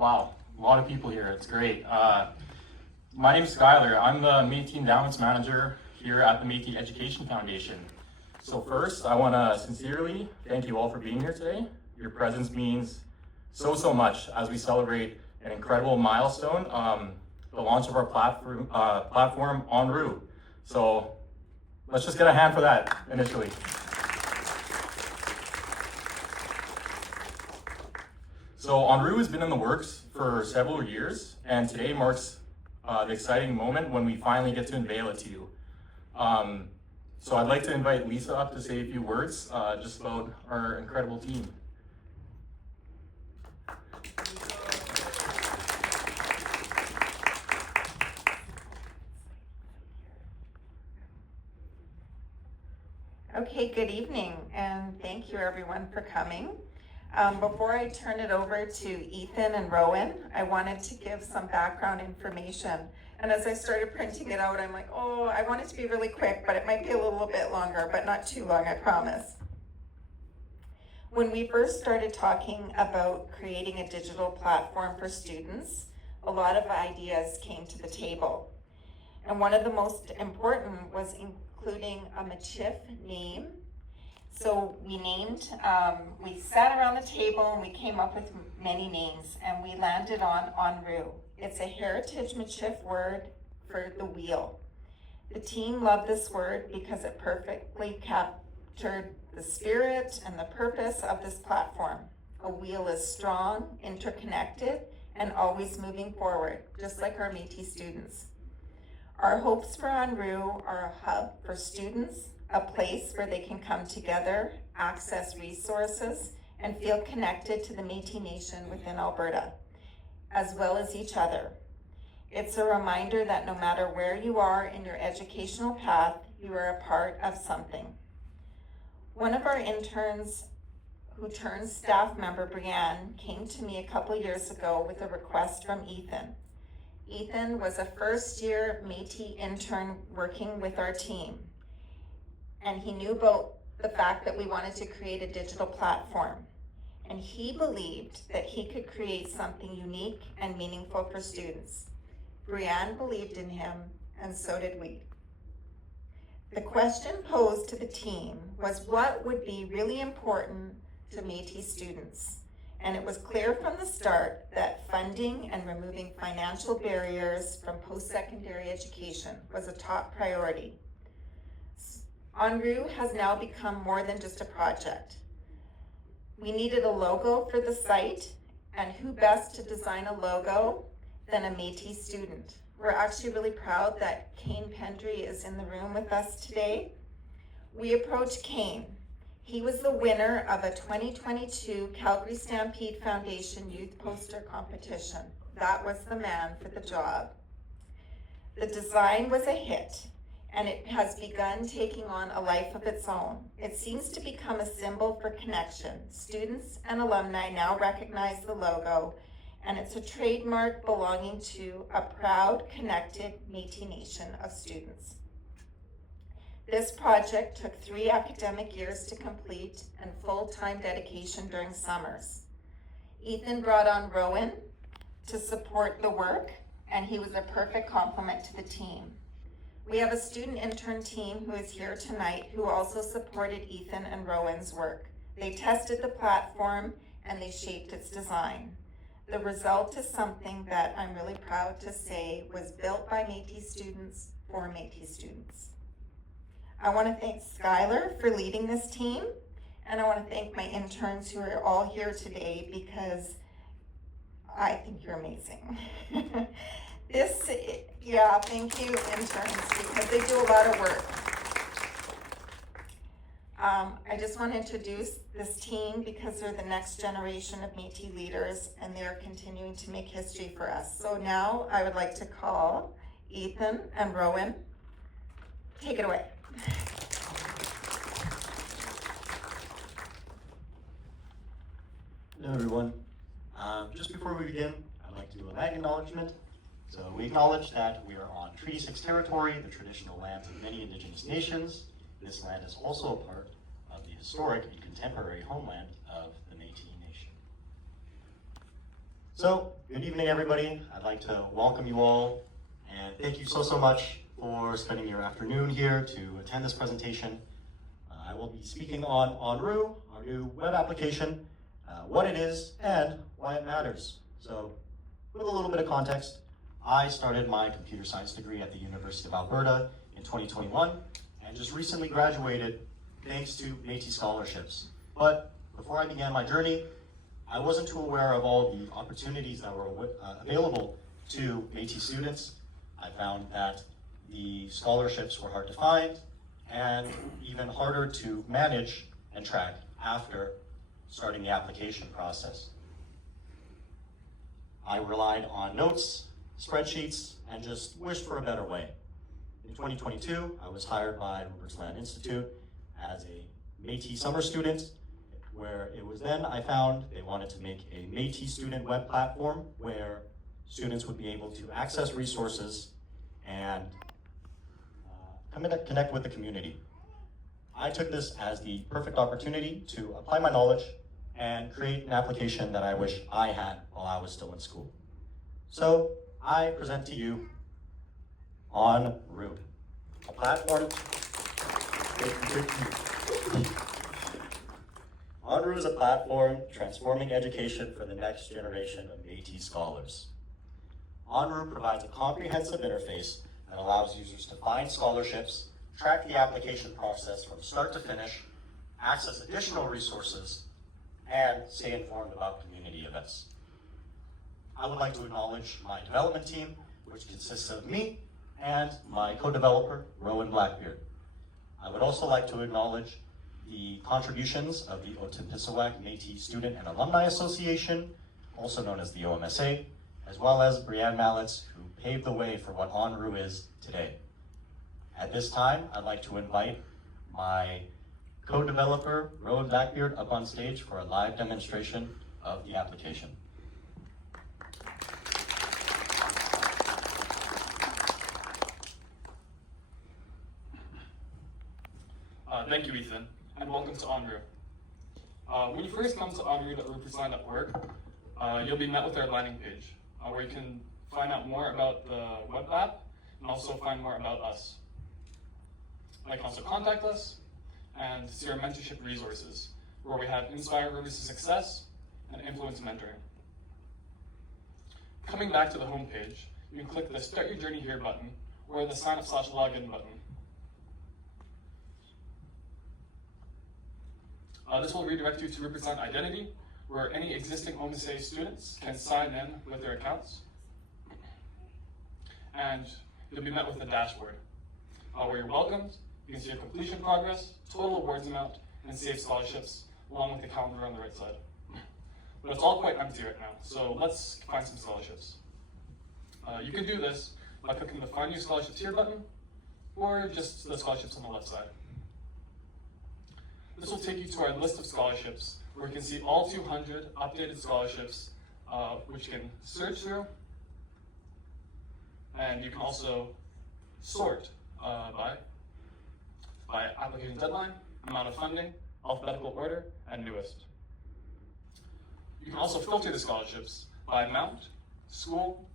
Wow, a lot of people here. It's great. My name is Skylar. I'm the Métis Endowments Manager here at the Métis Education Foundation. So first, I want to sincerely thank you all for being here today. Your presence means so much as we celebrate an incredible milestone, the launch of our platform En Roo. So let's just get a hand for that initially. So En Roo has been in the works for several years, and today marks the exciting moment when we finally get to unveil it to you. So I'd like to invite Lisa up to say a few words just about our incredible team. Okay, good evening, and thank you everyone for coming. Before I turn it over to Ethan and Rowan, I wanted to give some background information. And as I started printing it out, I'm like, oh, I want it to be really quick, but it might be a little bit longer, but not too long, I promise. When we first started talking about creating a digital platform for students, a lot of ideas came to the table. And one of the most important was including a Métis name. So we we sat around the table and we came up with many names, and we landed on En Roo. It's a heritage Métis word for the wheel. The team loved this word because it perfectly captured the spirit and the purpose of this platform. A wheel is strong, interconnected, and always moving forward, just like our Métis students. Our hopes for En Roo are a hub for students, a place where they can come together, access resources, and feel connected to the Métis Nation within Alberta, as well as each other. It's a reminder that no matter where you are in your educational path, you are a part of something. One of our interns who turned staff member, Brianne, came to me a couple years ago with a request from Ethan. Ethan was a first-year Métis intern working with our team, and he knew about the fact that we wanted to create a digital platform. And he believed that he could create something unique and meaningful for students. Brianne believed in him, and so did we. The question posed to the team was what would be really important to Métis students. And it was clear from the start that funding and removing financial barriers from post-secondary education was a top priority. En Roo has now become more than just a project. We needed a logo for the site, and who best to design a logo than a Métis student? We're actually really proud that Kane Pendry is in the room with us today. We approached Kane. He was the winner of a 2022 Calgary Stampede Foundation Youth Poster Competition. That was the man for the job. The design was a hit, and it has begun taking on a life of its own. It seems to become a symbol for connection. Students and alumni now recognize the logo, and it's a trademark belonging to a proud, connected Métis Nation of students. This project took 3 academic years to complete and full-time dedication during summers. Ethan brought on Rowan to support the work, and he was a perfect complement to the team. We have a student intern team who is here tonight who also supported Ethan and Rowan's work. They tested the platform and they shaped its design. The result is something that I'm really proud to say was built by Métis students for Métis students. I want to thank Skylar for leading this team, and I want to thank my interns who are all here today because I think you're amazing. Thank you, interns, because they do a lot of work. I just want to introduce this team because they're the next generation of Métis leaders, and they're continuing to make history for us. So now I would like to call Ethan and Rowan. Take it away. Hello everyone. Just before we begin, I'd like to do a land acknowledgement. So we acknowledge that we are on Treaty 6 territory, the traditional lands of many Indigenous nations. This land is also a part of the historic and contemporary homeland of the Métis Nation. So, good evening everybody. I'd like to welcome you all and thank you so much for spending your afternoon here to attend this presentation. I will be speaking on En Roo, our new web application, what it is and why it matters. So, with a little bit of context, I started my computer science degree at the University of Alberta in 2021 and just recently graduated thanks to Métis scholarships. But before I began my journey, I wasn't too aware of all the opportunities that were available to Métis students. I found that the scholarships were hard to find and even harder to manage and track after starting the application process. I relied on notes, spreadsheets, and just wished for a better way. In 2022, I was hired by Rupert's Land Institute as a Métis summer student, where it was then I found they wanted to make a Métis student web platform where students would be able to access resources and connect with the community. I took this as the perfect opportunity to apply my knowledge and create an application that I wish I had while I was still in school. So I present to you En Roo, a platform. En Roo is a platform transforming education for the next generation of Métis scholars. En Roo provides a comprehensive interface that allows users to find scholarships, track the application process from start to finish, access additional resources, and stay informed about community events. I would like to acknowledge my development team, which consists of me and my co-developer, Rowan Blackbeard. I would also like to acknowledge the contributions of the Otipemisiwak Métis Student and Alumni Association, also known as the OMSA, as well as Brianne Mallets, who paved the way for what En Roo is today. At this time, I'd like to invite my co-developer, Rowan Blackbeard, up on stage for a live demonstration of the application. Thank you, Ethan, and welcome to En Roo. When you first come to enroo.rupertsland.org, you'll be met with our landing page, where you can find out more about the web app and also find more about us. You can also contact us and see our mentorship resources, where we have Inspire Rivers to Success and Influence Mentoring. Coming back to the home page, you can click the Start Your Journey Here button or the Sign Up/Login button. This will redirect you to Rupert's Land Identity, where any existing OMSA students can sign in with their accounts. And you'll be met with a dashboard, where you're welcomed. You can see your completion progress, total awards amount, and saved scholarships, along with the calendar on the right side. But it's all quite empty right now, so let's find some scholarships. You can do this by clicking the Find New Scholarships Here button, or just the scholarships on the left side. This will take you to our list of scholarships, where you can see all 200 updated scholarships, which you can search through, and you can also sort by application deadline, amount of funding, alphabetical order, and newest. You can also filter the scholarships by amount, school,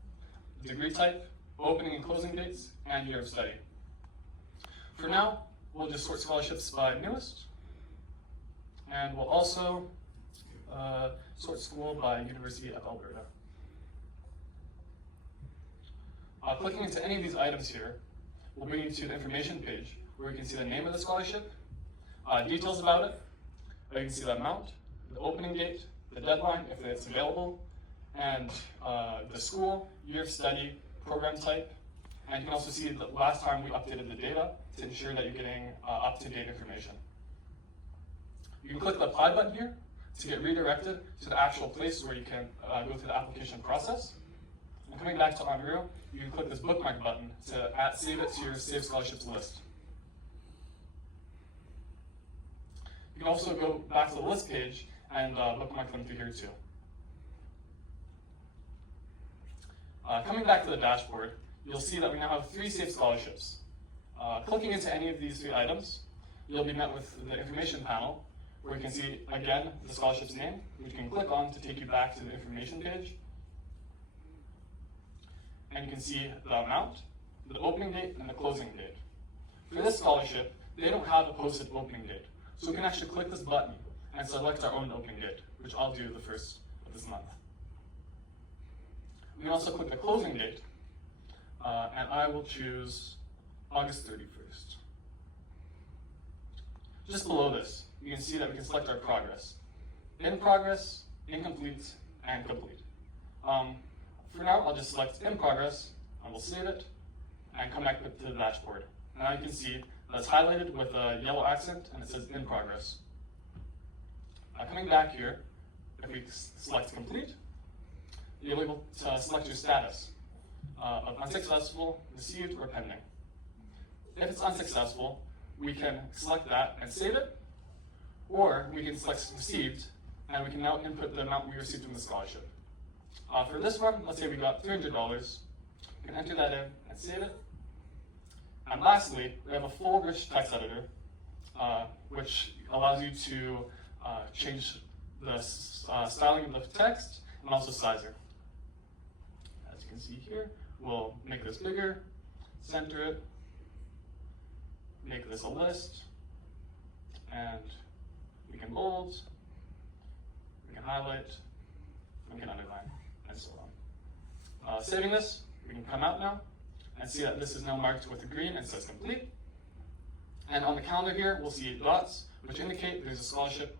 degree type, opening and closing dates, and year of study. For now, we'll just sort scholarships by newest, and we'll also sort school by University of Alberta. Clicking into any of these items here will bring you to the information page, where you can see the name of the scholarship, details about it, you can see the amount, the opening date, the deadline, if it's available, and the school, year of study, program type, and you can also see the last time we updated the data to ensure that you're getting up-to-date information. You can click the Apply button here to get redirected to the actual place where you can go through the application process. And coming back to En Roo, you can click this bookmark button to save it to your Saved Scholarships list. You can also go back to the list page and bookmark them through here too. Coming back to the dashboard, you'll see that we now have 3 saved scholarships. Clicking into any of these 3 items, you'll be met with the information panel, where you can see, again, the scholarship's name, which you can click on to take you back to the information page, can see the amount, the opening date, and the closing date. For this scholarship, they don't have a posted opening date. So we can actually click this button and select our own opening date, which I'll do the 1st of this month. We can also click the closing date, and I will choose August 31st. Just below this, you can see that we can select our progress. In progress, incomplete, and complete. For now, I'll just select in progress, and we'll save it, and come back to the dashboard. Now you can see that it's highlighted with a yellow accent, and it says in progress. Coming back here, if we select complete, you'll be able to select your status of unsuccessful, received, or pending. If it's unsuccessful, we can select that and save it, or we can select received, and we can now input the amount we received from the scholarship. For this one, let's say we got $300. We can enter that in and save it. And lastly, we have a full rich text editor, which allows you to change the styling of the text and also sizing. As you can see here, we'll make this bigger, center it, make this a list, and we can bold, we can highlight, we can underline, and so on. Saving this, we can come out now and see that this is now marked with a green and says complete. And on the calendar here, we'll see dots, which indicate there's a scholarship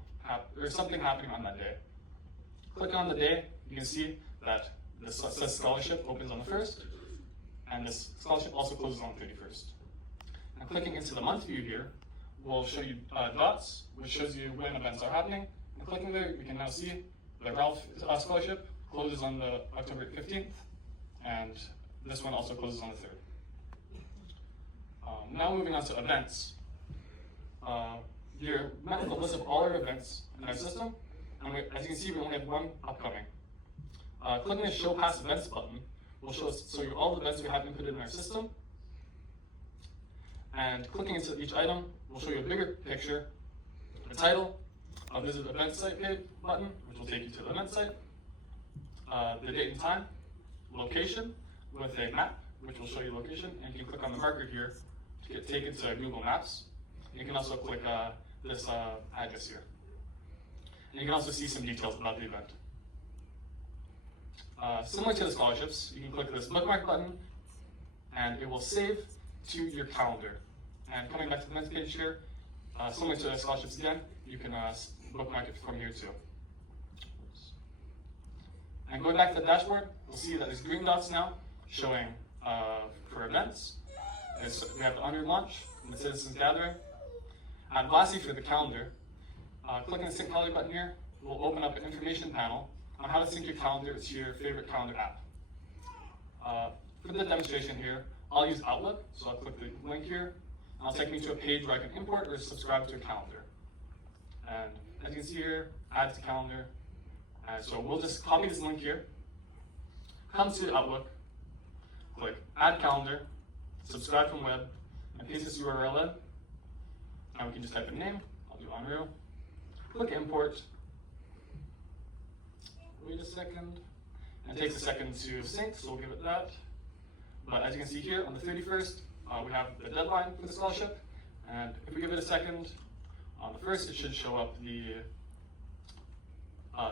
or something happening on that day. Clicking on the day, you can see that this says scholarship opens on the 1st, and this scholarship also closes on the 31st. And clicking into the month view here will show you dots, which shows you when events are happening. And clicking there, we can now see the Ralph scholarship closes on the October 15th, and this one also closes on the 3rd. Now moving on to events. Here, we have a list of all our events in our system, and as you can see, we only have one upcoming. Clicking the Show Past Events button will show you all the events we have inputted in our system. And clicking into each item will show you a bigger picture, the title, a Visit Event Site page button, which will take you to the event site, the date and time, location with a map, which will show you location, and you can click on the marker here to get taken to Google Maps. And you can also click this address here. And you can also see some details about the event. Similar to the scholarships, you can click this bookmark button, and it will save to your calendar. And coming back to the next page here, similar to the scholarships again, you can bookmark it from here too. And going back to the dashboard, we'll see that there's green dots now showing for events. We have the En Roo Launch and the Citizens Gathering. And lastly, for the calendar, clicking the Sync Calendar button here will open up an information panel on how to sync your calendar to your favorite calendar app. For the demonstration here, I'll use Outlook, so I'll click the link here, and it'll take me to a page where I can import or subscribe to a calendar. And as you can see here, add to calendar. So we'll just copy this link here, come to Outlook, click Add Calendar, subscribe from web, and paste this URL in. And we can just type in name. I'll do En Roo. Click Import. Wait a second. And it takes a second to sync, so we'll give it that. But as you can see here, on the 31st, we have the deadline for the scholarship. And if we give it a second, on the 1st, it should show up the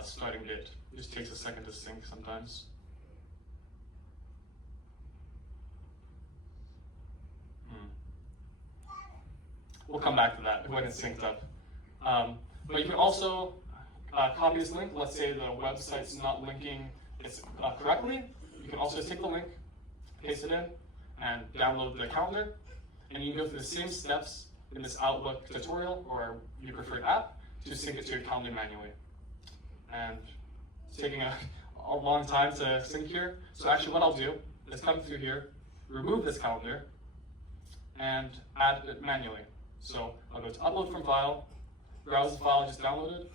starting date. It just takes a second to sync sometimes. We'll come back to that when it's synced up. But you can also copy this link. Let's say the website's not linking it correctly. You can also just take the link, paste it in, and download the calendar. And you can go through the same steps in this Outlook tutorial or your preferred app to sync it to your calendar manually. And it's taking a long time to sync here. So actually what I'll do is come through here, remove this calendar, and add it manually. So I'll go to Upload from File, browse the file I just downloaded,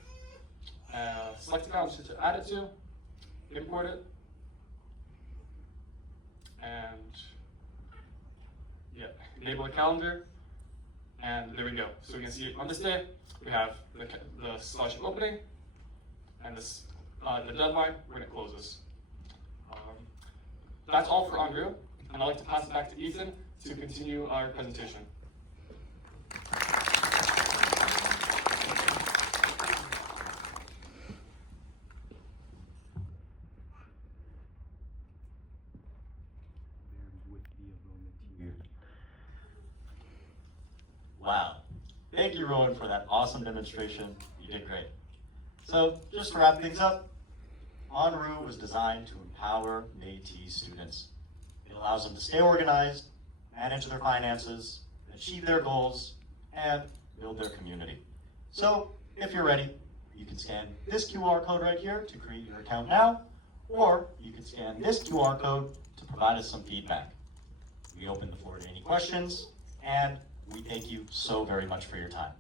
select the calendar to add it to, import it, and enable the calendar, and there we go. So we can see on this day, we have the scholarship opening, and this, the deadline when it closes. that's all for En Roo, and I'd like to pass it back to Ethan to continue our presentation. Wow. Thank you, Rowan, for that awesome demonstration. You did great. So, just to wrap things up, En Roo was designed to empower Métis students. It allows them to stay organized, manage their finances, achieve their goals, and build their community. So, if you're ready, you can scan this QR code right here to create your account now, or you can scan this QR code to provide us some feedback. We open the floor to any questions, and we thank you so very much for your time.